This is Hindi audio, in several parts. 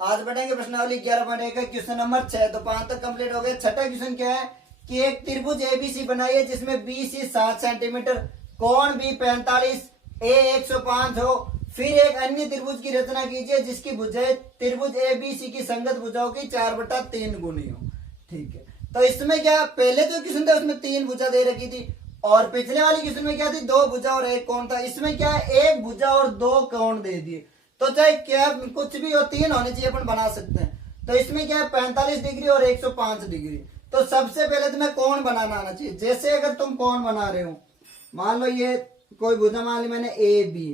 आज बढ़ेंगे प्रश्नावली 11.1 का क्वेश्चन नंबर 6। तो 5 तक कंप्लीट हो गए। छठा क्वेश्चन क्या है कि एक त्रिभुज एबीसी बनाइए जिसमें बीसी 7 सेंटीमीटर, कोण बी 45, ए 105 हो। फिर एक अन्य त्रिभुज की रचना कीजिए जिसकी भुजाएं त्रिभुज एबीसी की संगत भुजाओं की 4/3 गुनी हो। ठीक है, तो इसमें क्या, पहले जो क्वेश्चन था उसमें 3 भुजा दे रखी थी और पिछले वाले क्वेश्चन में क्या थी, 2 भुजा और 1 कोण था। इसमें क्या है, 1 भुजा और 2 कोण दे दिए। तो चाहे क्या कुछ भी हो, 3 होने चाहिए, अपन बना सकते हैं। तो इसमें क्या है, 45 डिग्री और 105 डिग्री। तो सबसे पहले तुम्हें कोण बनाना आना चाहिए। जैसे अगर तुम कोण बना रहे हो, मान लो ये कोई भुजा मान ली मैंने ए बी।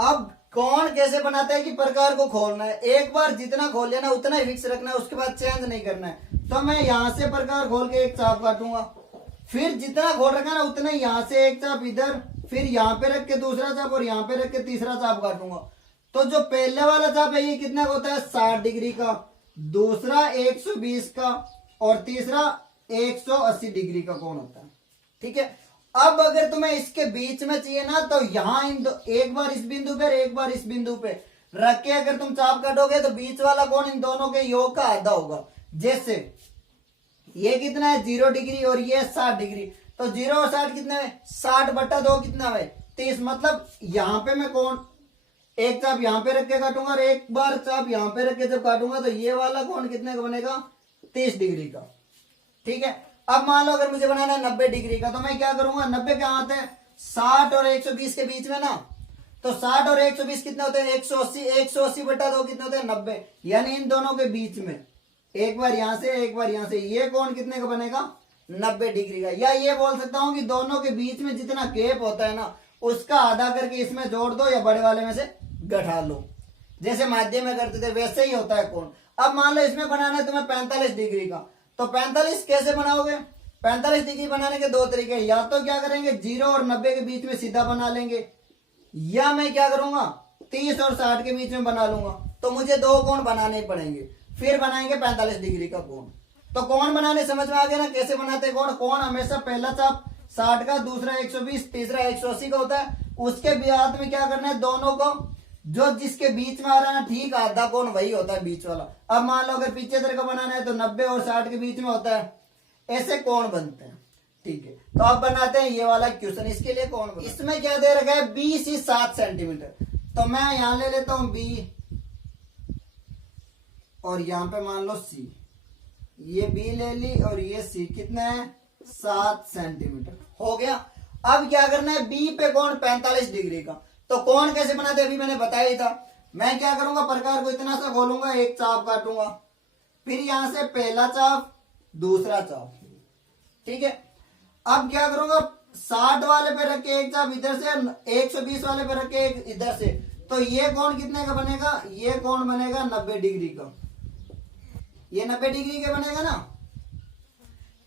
अब कोण कैसे बनाते हैं कि प्रकार को खोलना है, एक बार जितना खोल लेना उतना ही फिक्स रखना है, उसके बाद चेंज नहीं करना है। तो मैं यहां से प्रकार खोल के एक चाप काटूंगा, फिर जितना खोल रखा ना उतना ही यहां से एक चाप इधर, फिर यहाँ पे रख के दूसरा चाप और यहाँ पे रख के तीसरा चाप काटूंगा। तो जो पहले वाला चाप है ये कितना होता है, 60 डिग्री का, दूसरा 120 का और तीसरा 180 डिग्री का कोण होता है। ठीक है, अब अगर तुम्हें इसके बीच में चाहिए ना, तो यहां एक बार इस बिंदु पे एक बार इस बिंदु पे रख के अगर तुम चाप काटोगे तो बीच वाला कोण इन दोनों के योग का आधा होगा। जैसे ये कितना है, 0 डिग्री और ये 60 डिग्री। तो 0 और 60 कितना है, 60/2 कितना है, 30। मतलब यहां पे मैं कोण एक चाप यहां पे रख के काटूंगा और एक बार चाप यहां पे रख के जब काटूंगा तो ये वाला कोण कितने का बनेगा, 30 डिग्री का। ठीक है, अब मान लो अगर मुझे बनाना है 90 डिग्री का, तो मैं क्या करूंगा, 90 कहां आते हैं, 60 और 120 के बीच में ना। तो 60 और 120 कितने होते हैं, 180। 180/2 कितने होते हैं, 90। यानी इन दोनों के बीच में एक बार यहां से एक बार यहां से, ये कोण कितने का बनेगा, 90 डिग्री का। या ये बोल सकता हूं कि दोनों के बीच में जितना गैप होता है ना उसका आधा करके इसमें जोड़ दो या बड़े वाले में से घटा लो। जैसे माध्यम में करते थे वैसे ही होता है कोण। अब मान लो इसमें बनाना है तुम्हें 45 डिग्री का, तो 45 कैसे बनाओगे, 45 डिग्री बनाने के 2 तरीके। या तो क्या करेंगे, 0 और 90 के बीच में सीधा बना लेंगे, या मैं क्या करूंगा 30 और 60 के बीच में बना लूंगा। तो मुझे 2 कोण बनाने पड़ेंगे, फिर बनाएंगे 45 डिग्री का कोण। तो कोण बनाने समझ में आ गया ना कैसे बनाते हैं कोण। कोण हमेशा पहला चाप 60 का, दूसरा 120, तीसरा 180 का होता है। उसके बाद में क्या करना है, दोनों को जो जिसके बीच में आ रहा है ना, ठीक आधा कोण वही होता है बीच वाला। अब मान लो अगर पीछे तरह का बनाना है तो 90 और 60 के बीच में होता है, ऐसे कोण बनते हैं। ठीक है, तो अब बनाते हैं ये वाला क्वेश्चन। इसके लिए कोण इसमें क्या दे रखा है, बी सी 7 सेंटीमीटर। तो मैं यहां ले लेता हूं बी और यहां पे मान लो सी। ये बी ले ली और ये सी, कितना है, 7 सेंटीमीटर हो गया। अब क्या करना है, बी पे कोण 45 डिग्री का। तो कोण कैसे बनाते अभी मैंने बताया ही था। मैं क्या करूंगा, प्रकार को इतना सा खोलूंगा, एक चाप काटूंगा, फिर यहां से पहला चाप दूसरा चाप। ठीक है, अब क्या करूंगा, 60 वाले पे रख के एक चाप इधर से, 120 वाले पे रख के एक इधर से। तो ये कोण कितने का बनेगा, ये कोण बनेगा 90 डिग्री का। ये 90 डिग्री का बनेगा ना,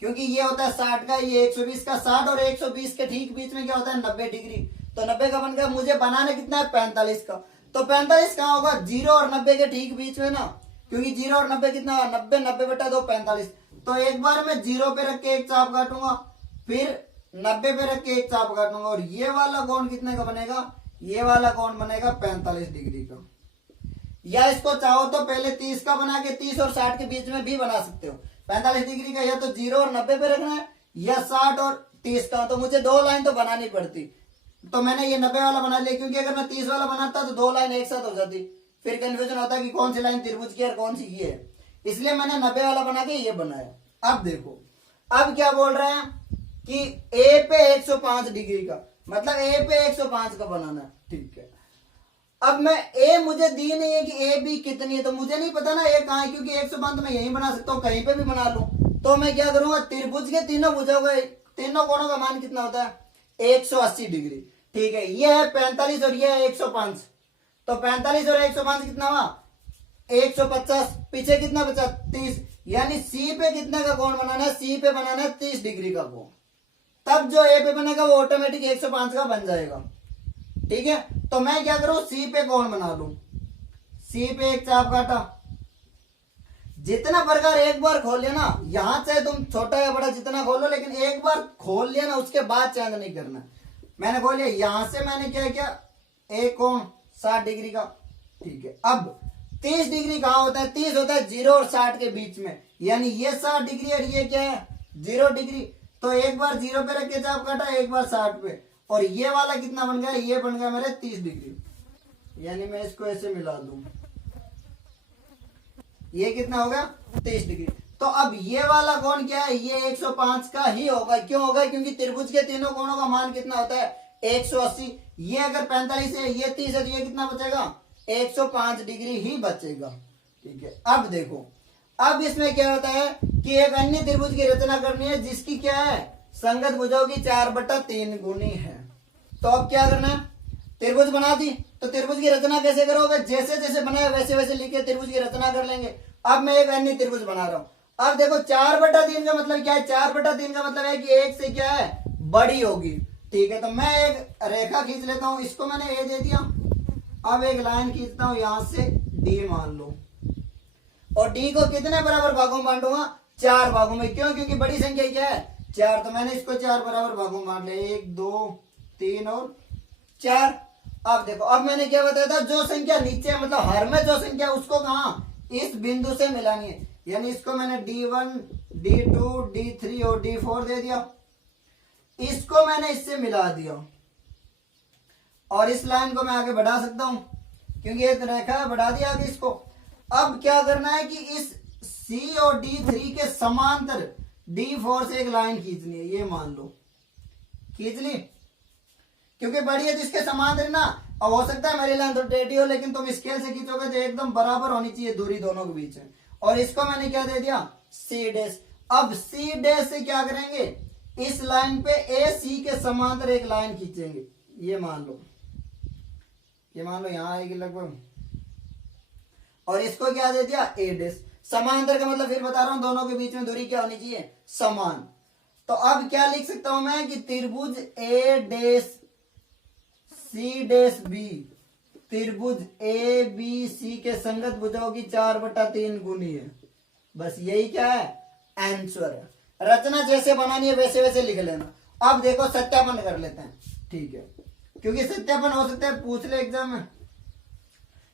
क्योंकि ये होता है 60 का, ये 120 का। 60 और 120 के ठीक बीच में क्या होता है, 90 डिग्री। तो 90 का बन गया। मुझे बनाने कितना है, 45 का। तो 45 कहां होगा, 0 और 90 के ठीक बीच में ना, क्योंकि 0 और 90 कितना, 90, 90/2 45। तो एक बार मैं 0 पे रख के एक चाप काटूंगा, फिर 90 पे रख के एक चाप काटूंगा, और ये वाला कोण कितने का बनेगा, ये वाला कोण बनेगा 45 डिग्री का। या इसको चाहो तो पहले 30 का बना के 30 और 60 के बीच में भी बना सकते हो। 45 डिग्री का या तो 0 और 90 पे रखना है, या 60 और 30 का। तो मुझे 2 लाइन तो बनानी पड़ती, तो मैंने ये 90 वाला बना लिया, क्योंकि अगर मैं 30 वाला बनाता तो 2 लाइन एक साथ हो जाती, फिर कंफ्यूजन होता कि कौन सी लाइन त्रिभुज की और कौन सी ये है। इसलिए मैंने 90 वाला बना के ये बनाया। अब देखो, अब क्या बोल रहे हैं कि ए पे 105 डिग्री का, मतलब ए पे 105 का बनाना है। ठीक है, अब मैं ए मुझे दी नहीं है कि ए बी कितनी है, तो मुझे नहीं पता ना ए कहां है, क्योंकि 105 मैं यहीं बना सकता हूँ, कहीं पे भी बना लूं। तो मैं क्या करूंगा, त्रिभुज के तीनों भुजाओं का, तीनों कोणों का मान कितना होता है, 180 डिग्री। ठीक है, ये है 45 और ये है 105। तो 45 और 105 कितना हुआ, 150। पीछे कितना बचा, 30। यानी सी पे कितने का कोण बनाना है, सी पे बनाना है 30 डिग्री का कोण। तब जो ए पे बनेगा वो ऑटोमेटिक 105 का बन जाएगा। ठीक है, तो मैं क्या करूं, सी पे कोण बना लूं। सी पे एक चाप काटा, जितना प्रकार एक बार खोल लिया ना, यहां चाहे तुम छोटा या बड़ा जितना खोलो, लेकिन एक बार खोल लिया ना उसके बाद चेंज नहीं करना। मैंने खोल लिया, यहां से मैंने क्या किया, एक कोण 60 डिग्री का। ठीक है, अब 30 डिग्री कहाँ होता है? 30 होता है 0 और 60 के बीच में, यानी ये 60 डिग्री और ये क्या है 0 डिग्री। तो एक बार 0 पे रख के चाप काटा, एक बार 60 पे, और ये वाला कितना बन गया? ये बन गया मेरे 30 डिग्री। यानी मैं इसको ऐसे मिला दूं, ये कितना होगा 30 डिग्री। तो अब ये वाला कोण क्या है? ये 105 का ही होगा। क्यों होगा? क्योंकि त्रिभुज के तीनों कोणों का मान कितना होता है? 180। ये अगर 45 है, ये 30 है, तो ये कितना बचेगा? 105 डिग्री ही बचेगा। ठीक है, अब देखो, अब इसमें क्या होता है कि एक अन्य त्रिभुज की रचना करनी है जिसकी क्या है? संगत भुजाओं की 4/3 गुनी है। तो अब क्या करना है? त्रिभुज बना दी, तो त्रिभुज की रचना कैसे करोगे? जैसे जैसे बनाए वैसे वैसे लिखे त्रिभुज की रचना कर लेंगे। अब मैं एक अन्य त्रिभुज बना रहा हूं। अब देखो 4/3 का मतलब क्या है? 4/3 का मतलब है कि एक से क्या है? बड़ी होगी। ठीक है, तो मैं एक रेखा खींच लेता हूं, इसको मैंने ए दे दिया। अब एक लाइन खींचता हूं यहां से, डी मान लो, और डी को कितने बराबर भागों में बांटूंगा? 4 भागों में। क्यों? क्योंकि बड़ी संख्या क्या है? 4। तो मैंने इसको 4 बराबर भागों में बांट लिया, 1 2 3 और 4। अब देखो, अब मैंने क्या बताया था? जो संख्या नीचे है, मतलब हर में जो संख्या, उसको कहा? इस बिंदु से मिलानी है। यानी इसको मैंने D1 D2 D3 और D4 दे दिया, इसको मैंने इससे मिला दिया, और इस लाइन को मैं आगे बढ़ा सकता हूं क्योंकि एक रेखा है, बढ़ा दिया आगे इसको। अब क्या करना है कि इस C और D3 के समांतर D4 से एक लाइन खींचनी है। ये मान लो खींच ली, क्योंकि बड़ी है तो इसके समांतर ना। अब हो सकता है मेरी लाइन थोड़ी टेढ़ी हो, लेकिन तुम स्केल से खींचोगे तो एकदम बराबर होनी चाहिए दूरी दोनों के बीच में। और इसको मैंने क्या दे दिया? C'। अब C' से क्या करेंगे? इस लाइन पे AC के समांतर एक लाइन खींचेंगे। ये मान लो यहां आएगी लगभग, और इसको क्या दे दिया? A'। समांतर का मतलब फिर बता रहा हूं, दोनों के बीच में दूरी क्या होनी चाहिए? समान। तो अब क्या लिख सकता हूं मैं कि त्रिभुज ACB त्रिभुज ABC के संगत भुजाओं की 4/3 गुनी है। बस यही क्या है? आंसर है। रचना जैसे बनानी है वैसे वैसे लिख लेना। अब देखो सत्यापन कर लेते हैं। ठीक है, क्योंकि सत्यापन हो सकता है पूछ ले एग्जाम में।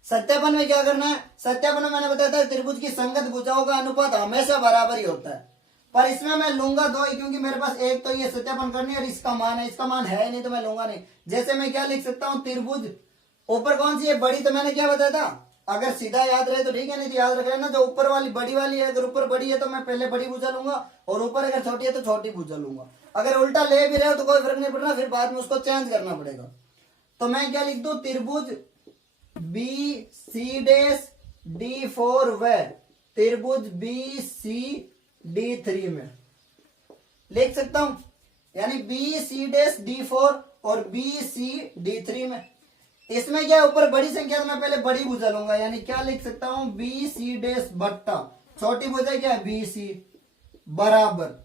सत्यापन में क्या करना है? सत्यापन में मैंने बताया था त्रिभुज की संगत भुजाओं का अनुपात हमेशा बराबर ही होता है, पर इसमें मैं लूंगा 2 ही, क्योंकि मेरे पास एक तो ये सत्यापन करनी है और इसका मान है। इसका मान है नहीं तो मैं लूंगा नहीं। जैसे मैं क्या लिख सकता हूं? त्रिभुज ऊपर कौन सी है? बड़ी। तो मैंने क्या बताया था? अगर सीधा याद रहे तो ठीक है, नहीं तो याद रख लेना जो ऊपर वाली बड़ी वाली है। अगर ऊपर बड़ी है तो मैं पहले बड़ी भुजा लूंगा, और ऊपर अगर छोटी है तो छोटी भुजा लूंगा। अगर उल्टा ले भी रहे हो तो कोई फर्क नहीं पड़ना, फिर बाद में उसको चेंज करना पड़ेगा। तो मैं क्या लिख दूं? त्रिभुज BC' D4 व त्रिभुज BCD3 में लिख सकता हूं। यानी BC' D4 और BCD3 में। इसमें क्या ऊपर बड़ी संख्या, तो मैं पहले बड़ी भुजा लूंगा। यानी क्या लिख सकता हूं? BC' बट्टा छोटी भुजा क्या है? BC बराबर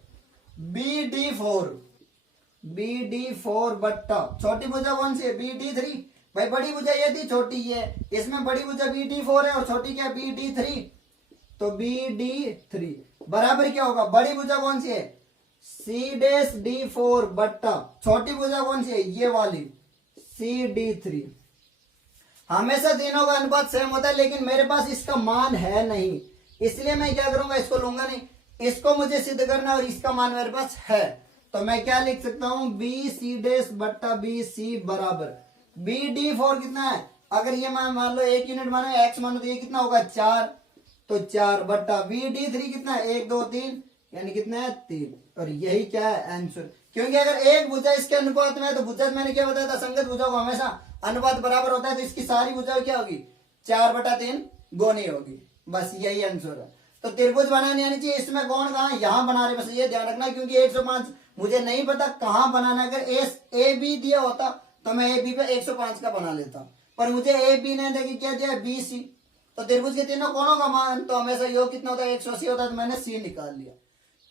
BD4 बट्टा छोटी भुजा कौन सी है? BD3। भाई बड़ी भुजा ये थी, छोटी ये, इसमें बड़ी भुजा BD4 है और छोटी क्या? BD3। तो BD3 बराबर क्या होगा? बड़ी भुजा कौन सी है? C'D4 बट्टा छोटी भुजा कौन सी है? ये वाली CD3। हमेशा तीनों का अनुपात सेम होता है, लेकिन मेरे पास इसका मान है नहीं, इसलिए मैं क्या करूंगा? इसको लूंगा नहीं। इसको मुझे सिद्ध करना और इसका मान मेरे पास है, तो मैं क्या लिख सकता हूं? BC' बट्टा BC बराबर BD4 कितना है? अगर ये मान लो 1 यूनिट मानो, x मानो, तो ये कितना होगा? 4। तो 4 बट्टा BD3 कितना है? 1 2 3, यानी कितना है? 3। और यही क्या है? आंसर। क्योंकि अगर एक भुजा इसके अनुपात में है, तो भुजा मैंने क्या बताया था? संगत भुजाओं का हमेशा अनुपात बराबर होता है, तो इसकी सारी भुजाएं क्या होगी? 4/3 गुनी होगी। बस यही आंसर है। तो त्रिभुज बनानी आनी चाहिए। इसमें कौन कहा? यहां बना रहे, बस ये ध्यान रखना, क्योंकि 105 मुझे नहीं पता कहां बनाना। अगर AB दिया होता तो मैं AB पे 105 का बना लेता, पर मुझे AB ने देखिए क्या दिया? BC। तो त्रिभुज के तीनों कोणों का मान तो हमेशा योग कितना होता है? 180 होता है, तो मैंने C निकाल लिया।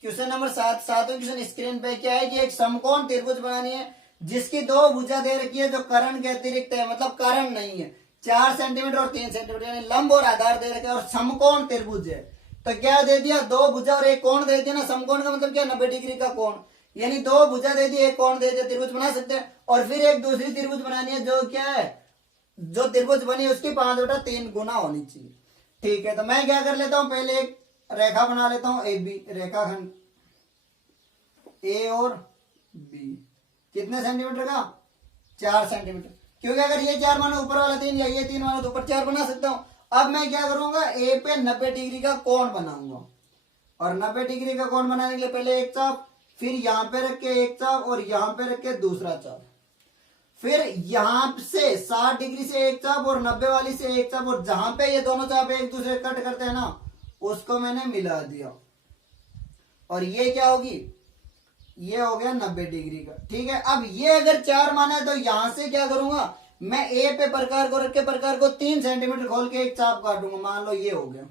क्वेश्चन नंबर 7, सातवें क्वेश्चन स्क्रीन पे क्या है कि एक समकोण त्रिभुज बनानी है जिसकी 2 भुजा दे रखी है जो कर्ण के अतिरिक्त है, मतलब कर्ण नहीं है। 4 सेंटीमीटर और 3 सेंटीमीटर, यानी लंब और आधार दे रखे हैं, और समकोण त्रिभुज है। तो क्या दे दिया? 2 भुजा और एक कोण दे दिया ना। समकोण का मतलब क्या? 90 डिग्री का कोण। यानी 2 भुजा दे दी, एक कोण दे दिया, त्रिभुज बना सकते हैं। और फिर एक दूसरी त्रिभुज बनानी है जो क्या है? जो त्रिभुज बनी उसकी 5/3 गुना होनी चाहिए। ठीक है, तो मैं क्या कर लेता हूं, पहले एक रेखा बना लेता हूं, ए बी रेखाखंड ए और बी। कितने सेंटीमीटर का? 4 सेंटीमीटर, क्योंकि अगर ये 4 मानो ऊपर वाला 3 या ये 3 मानो तो ऊपर 4 बना सकता हूं। अब मैं क्या करूंगा, ए पे 90 डिग्री का कोण बनाऊंगा, और 90 डिग्री का कोण बनाने के लिए पहले एक चाप, फिर यहां पे रख के एक चाप, और यहां पे रख के दूसरा चाप, फिर यहां से 60 डिग्री से एक चाप और 90 वाली से एक चाप, और जहां पे ये दोनों चाप एक दूसरे कट करते हैं ना, उसको मैंने मिला दिया, और ये क्या होगी, ये हो गया 90 डिग्री का। ठीक है, अब ये अगर 4 माना है तो यहां से क्या करूंगा, मैं ए पे प्रकार को रख के प्रकार को 3 सेंटीमीटर खोल के एक चाप काटूंगा, मान लो ये हो गया,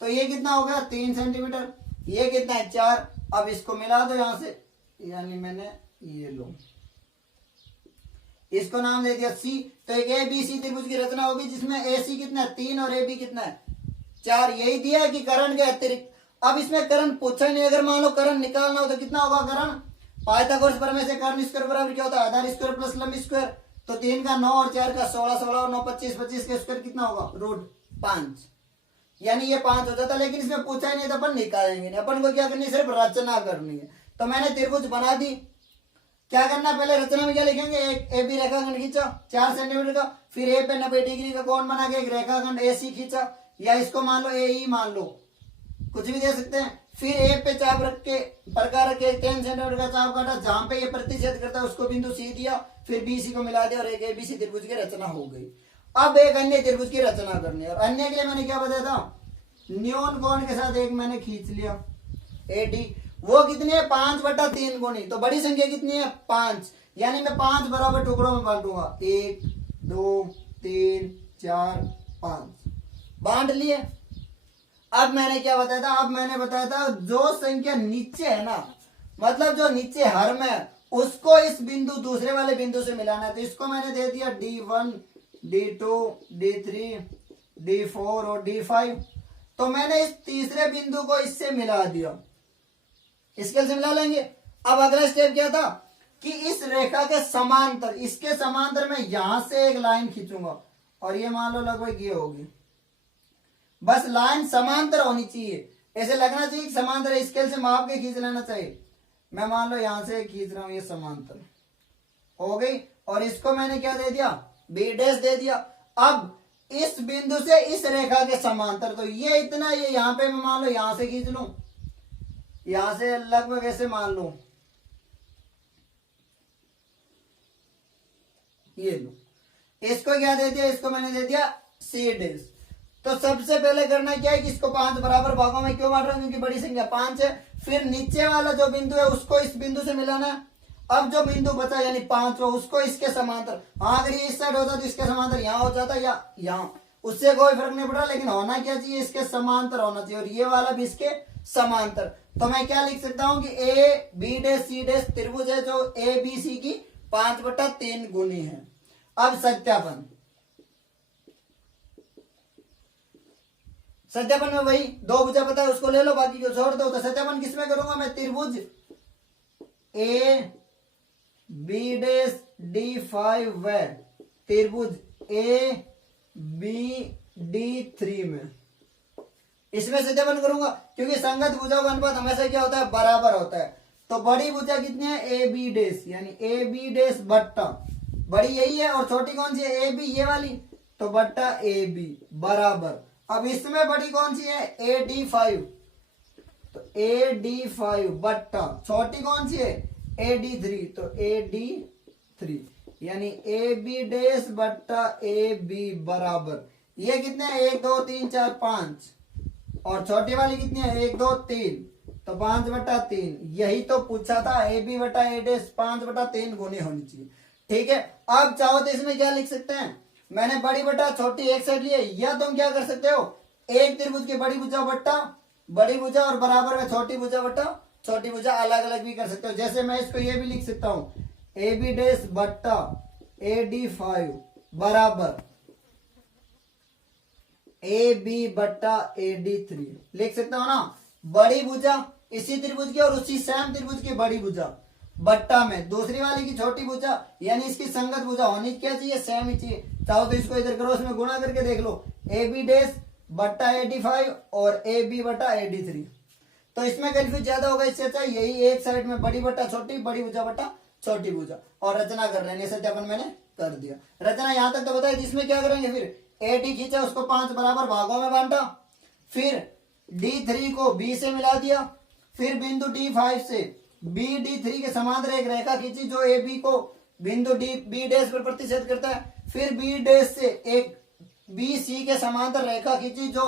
तो ये कितना हो गया 3 सेंटीमीटर, ये कितना है 4। अब इसको मिला दो यहां से, यानी मैंने ये लो, इसको नाम दे दिया सी। तो एक ए बी सी त्रिभुज की रचना होगी जिसमें ए सी कितना है 3 और ए बी कितना है 4। यही दिया है कि कर्ण के अतिरिक्त। अब इसमें कर्ण पूछा नहीं, अगर मान लो कर्ण निकालना हो तो कितना होगा कर्ण, पाइथागोरस प्रमेय से कर्ण स्क्वायर बराबर क्या होता है, आधार स्क्वायर प्लस लंब स्क्वायर। तो 3 का 9 और 4 का 16, 16 और 9 25, 25 का स्क्वायर कितना होगा √5, यानी ये 5 हो जाता। लेकिन इसमें पूछा ही नहीं तो अपन निकालेंगे नहीं, अपन को क्या करनी है, सिर्फ रचना करनी है। तो मैंने त्रिभुज बना दी, क्या करना, पहले रचना में क्या लिखेंगे, एक ए बी रेखाखंड खींचा 4 सेंटीमीटर का, फिर ए पे 90 डिग्री का कोण बना के एक रेखाखंड ए सी खींचा, या इसको मान लो ए ई मान लो, कुछ भी दे सकते हैं। फिर ए पे चाप रख के प्रकार रख के 10 सेंटीमीटर का चाप काटा, जहां पे ये प्रतिच्छेद करता है उसको बिंदु सी दिया, फिर बी सी को मिला दिया, और एक ए बी सी त्रिभुज की रचना हो गई। अब एक अन्य त्रिभुज की रचना करनी है, और अन्य के लिए मैंने क्या बताया था, न्यून कोण के साथ एक मैंने खींच लिया ए डी, वो कितनी है 5/3 गुणी, तो बड़ी संख्या कितनी है 5, यानी मैं 5 बराबर टुकड़ों में बांटूंगा, 1 2 3 4 5 बांट लिए। अब मैंने क्या बताया था, अब मैंने बताया था जो संख्या नीचे है ना, मतलब जो नीचे हर में, उसको इस बिंदु दूसरे वाले बिंदु से मिलाना है। तो इसको मैंने दे दिया D1 D2 D3 D4 और D5। तो मैंने इस तीसरे बिंदु को इससे मिला दिया, स्केल से मिला लेंगे। अब अगला स्टेप क्या था कि इस रेखा के समांतर, इसके समांतर में यहां से एक लाइन खींचूंगा, और ये मान लो लगभग ये होगी, बस लाइन समांतर होनी चाहिए, ऐसे लगना चाहिए कि समांतर है, स्केल से माप के खींच लेना चाहिए। मैं मान लो यहां से खींच रहा हूं, ये समांतर हो गई, और इसको मैंने क्या दे दिया बी डैश दे दिया। अब इस बिंदु से इस रेखा के समांतर, तो ये इतना, ये यहां पे मैं मान लो यहां से खींच लूं, यहां से लगभग ऐसे मान लो, ये लो, इसको क्या दे दिया, इसको मैंने दे दिया सी डैश। तो सबसे पहले करना क्या है कि इसको 5 बराबर भागों में क्यों बांट रहा हूं, क्योंकि बड़ी संख्या 5 है। फिर नीचे वाला जो बिंदु है उसको इस बिंदु से मिलाना है। अब जो बिंदु बचा यानी 5 उसको इसके समांतर, हाँ अगर ये इस साइड होता तो इसके समांतर यहाँ हो जाता या यहाँ, उससे कोई फर्क नहीं पड़ा, लेकिन होना क्या चाहिए, इसके समांतर होना चाहिए, और ये वाला भी इसके समांतर। तो मैं क्या लिख सकता हूं कि A B dash C dash त्रिभुज है जो ए बी सी की 5/3 गुनी है। अब सत्यापन, सत्यापन में वही 2 भुजा पता है उसको ले लो, बाकी को छोड़ दो। तो सत्यापन किसमें करूंगा मैं, त्रिभुज ए बी डैश D5 व त्रिभुज ए बी D3 में, इसमें सत्यापन करूंगा, क्योंकि संगत भुजाओं का अनुपात हमेशा क्या होता है, बराबर होता है। तो बड़ी भुजा कितनी है ए बी डैश, यानी ए बी डैश बट्टा बड़ी यही है, और छोटी कौन सी है ए बी, ये वाली, तो बट्टा ए बी बराबर। अब इसमें बड़ी कौन सी है ए D5, तो ए D5 बट्टा छोटी कौन सी है ए D3, तो ए D3, यानी ए बी डैश बट्टा ए बी बराबर, ये कितने हैं 1 2 3 4 5, और छोटी वाली कितनी है 1 2 3, तो 5/3। यही तो पूछा था, ए बी बटा ए डैश 5/3 गुनी होनी चाहिए। ठीक है, अब चाहो तो इसमें क्या लिख सकते हैं, मैंने बड़ी बटा छोटी एक साइड लिए, या तुम क्या कर सकते हो, एक त्रिभुज की बड़ी भुजा बट्टा बड़ी भुजा और बराबर में छोटी भुजा बट्टा छोटी भुजा, अलग अलग भी कर सकते हो। जैसे मैं इसको ये भी लिख सकता हूं ए बी डैश बट्टा ए D5 बराबर ए बी बट्टा ए D3 लिख सकता हूं ना। बड़ी भुजा इसी त्रिभुज की और उसी सेम त्रिभुज की बड़ी भुजा बट्टा में दूसरी वाली की छोटी भुजा, यानी इसकी संगत भुजा होनी क्या चाहिए, सेम ही चाहिए। चाहो तो इसको इधर क्रॉस में गुणा करके देख लो, ए बी डैश बट्टा 85 और ए बी बटा 83। तो इसमें कंफ्यूज ज्यादा होगा, इससे अच्छा यही एक साइड में बड़ी बट्टा छोटी, बड़ी भुजा बट्टा छोटी भुजा, और रचना कर रहे हैं। सत्यापन मैंने कर दिया। रचना यहां तक तो बताइए, जिसमें क्या करेंगे फिर ए डी खींचा, उसको 5 बराबर भागों में बांटा, फिर D3 को B से मिला दिया, फिर बिंदु D5 से बी D3 के समांतर एक रेखा खींची जो ए बी को बिंदु डी बी डैश पर प्रतिच्छेद करता है, फिर बी डैश से एक बी सी के समांतर रेखा खींची जो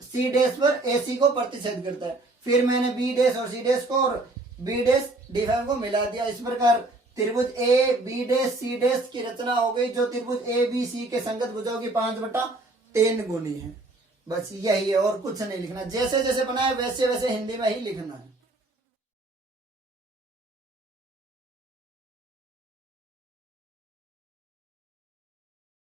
सी डैश पर ए सी को प्रतिच्छेद करता है, फिर मैंने बी डैश और सी डैश को और बी डैश D5 को मिला दिया। इस प्रकार त्रिभुज A B dash C dash की रचना हो गई, जो त्रिभुज ए बी सी के संगत भुजाओं की 5/3 गुनी है। बस यही है, और कुछ नहीं लिखना। जैसे जैसे बनाए वैसे वैसे हिंदी में ही लिखना है।